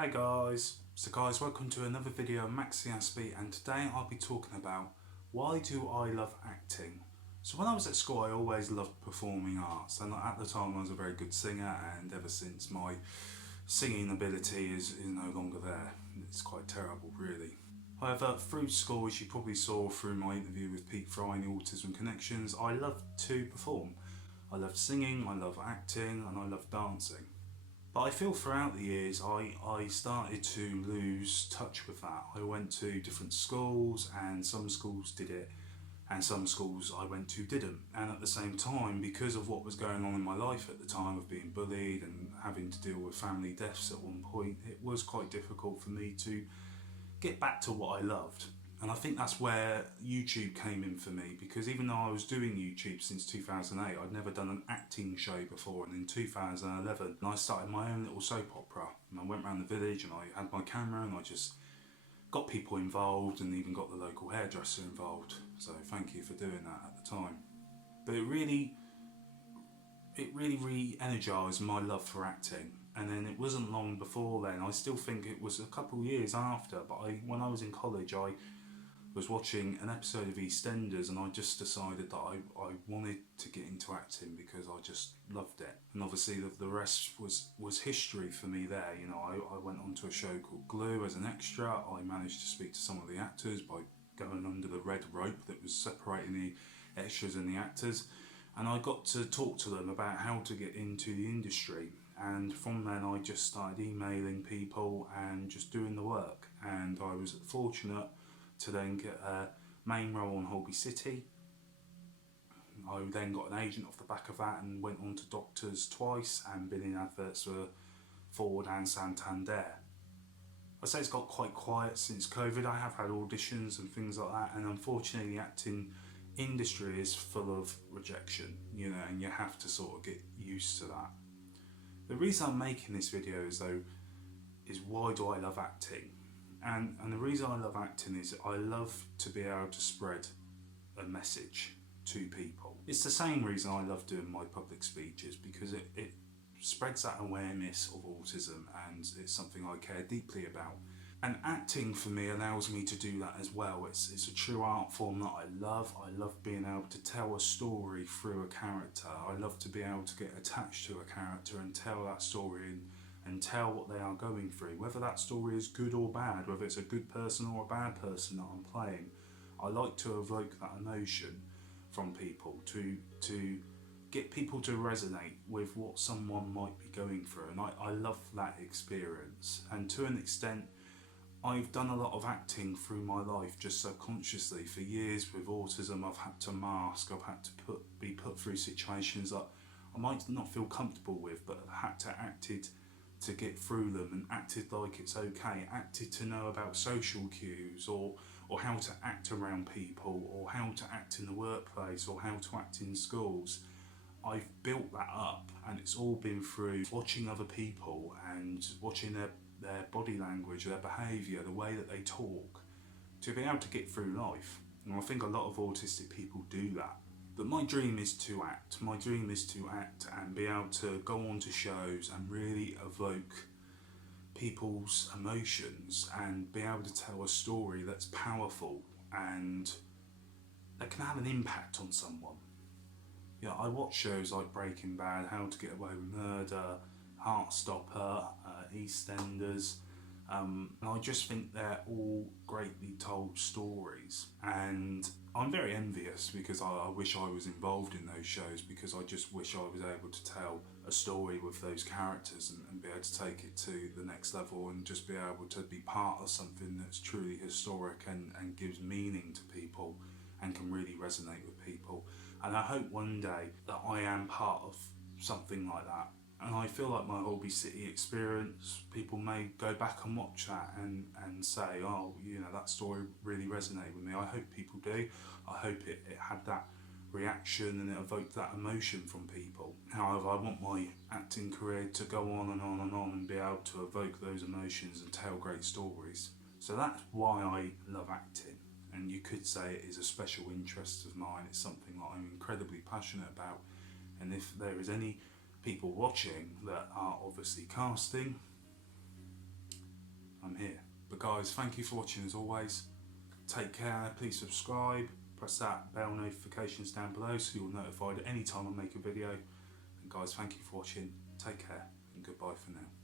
Hey guys, welcome to another video of MaxiAspie, and today I'll be talking about why do I love acting. So when I was at school I always loved performing arts, and at the time I was a very good singer, and ever since my singing ability is no longer there. It's quite terrible really. However, through school, as you probably saw through my interview with Pete Fry in the Autism Connections, I loved to perform. I loved singing, I love acting, and I love dancing. But I feel throughout the years I started to lose touch with that. I went to different schools, and some schools did it and some schools I went to didn't. And at the same time, because of what was going on in my life at the time of being bullied and having to deal with family deaths at one point, it was quite difficult for me to get back to what I loved. And I think that's where YouTube came in for me, because even though I was doing YouTube since 2008, I'd never done an acting show before. And in 2011, I started my own little soap opera. And I went around the village and I had my camera and I just got people involved, and even got the local hairdresser involved. So thank you for doing that at the time. But it really re-energised my love for acting. And then it wasn't long before then, I still think it was a couple of years after, but when I was in college, I was watching an episode of EastEnders, and I just decided that I wanted to get into acting because I just loved it. And obviously the rest was history for me there. You know, I went on to a show called Glue as an extra. I managed to speak to some of the actors by going under the red rope that was separating the extras and the actors, and I got to talk to them about how to get into the industry. And from then I just started emailing people and just doing the work, and I was fortunate to then get a main role on Holby City. I then got an agent off the back of that and went on to Doctors twice and been in adverts for Ford and Santander. I say it's got quite quiet since COVID. I have had auditions and things like that, and unfortunately the acting industry is full of rejection, you know, and you have to sort of get used to that. The reason I'm making this video is why do I love acting? And the reason I love acting is I love to be able to spread a message to people. It's the same reason I love doing my public speeches, because it spreads that awareness of autism, and it's something I care deeply about. And acting for me allows me to do that as well. It's a true art form that I love. I love being able to tell a story through a character. I love to be able to get attached to a character and tell that story and tell what they are going through, whether that story is good or bad, whether it's a good person or a bad person that I'm playing. I like to evoke that emotion from people to get people to resonate with what someone might be going through, and I love that experience. And to an extent, I've done a lot of acting through my life just subconsciously. For years with autism, I've had to mask, I've had to be put through situations that I might not feel comfortable with, but I've had to act it to get through them, and acted like it's okay, acted to know about social cues, or how to act around people, or how to act in the workplace, or how to act in schools. I've built that up, and it's all been through watching other people and watching their body language, their behaviour, the way that they talk, to be able to get through life. And I think a lot of autistic people do that. But my dream is to act. My dream is to act and be able to go on to shows and really evoke people's emotions and be able to tell a story that's powerful and that can have an impact on someone. Yeah, I watch shows like Breaking Bad, How to Get Away with Murder, Heartstopper, EastEnders, and I just think they're all greatly told stories. And I'm very envious, because I wish I was involved in those shows, because I just wish I was able to tell a story with those characters and be able to take it to the next level, and just be able to be part of something that's truly historic and gives meaning to people and can really resonate with people. And I hope one day that I am part of something like that. And I feel like my Holby City experience, people may go back and watch that and say, oh, you know, that story really resonated with me. I hope people do. I hope it had that reaction and it evoked that emotion from people. However, I want my acting career to go on and on and on, and be able to evoke those emotions and tell great stories. So that's why I love acting. And you could say it is a special interest of mine. It's something that I'm incredibly passionate about. And if there is any people watching that are obviously casting, I'm here. But guys, thank you for watching as always. Take care, please subscribe, press that bell notifications down below so you're notified any time I make a video. And guys, thank you for watching, take care and goodbye for now.